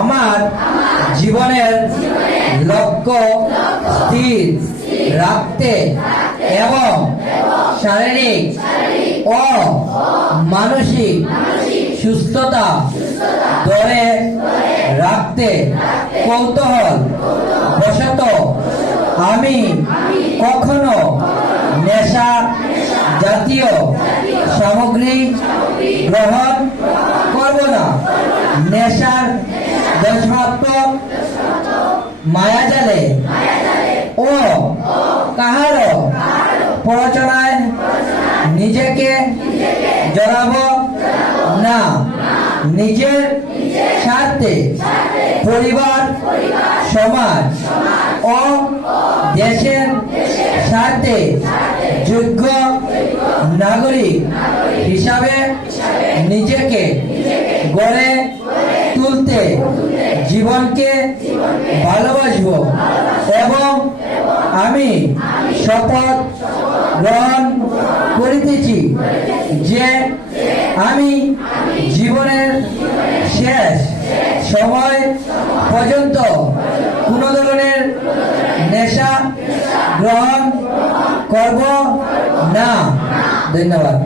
আমার জীবনের লক্ষ্য স্থির রাখতে এবং শারীরিক ও মানসিক সুস্থতা ধরে রাখতে কৌতূহল বশত আমি কখনো নেশা জাতীয় সামগ্রী গ্রহণ করব না। নেশার দোষাত্মক মায়াজালে ও কাহারো প্ররোচনায় নিজেকে জড়াবো না। নিজের স্বার্থে পরিবার, সমাজ ও দেশের স্বার্থে যোগ্য নাগরিক হিসাবে নিজেকে গড়ে তুলতে জীবনকে ভালোবাসবো এবং আমি শপথ গ্রহণ করিতেছি যে আমি জীবনের শেষ সময় পর্যন্ত কোনো ধরনের নেশা গ্রহণ করব না। ধন্যবাদ।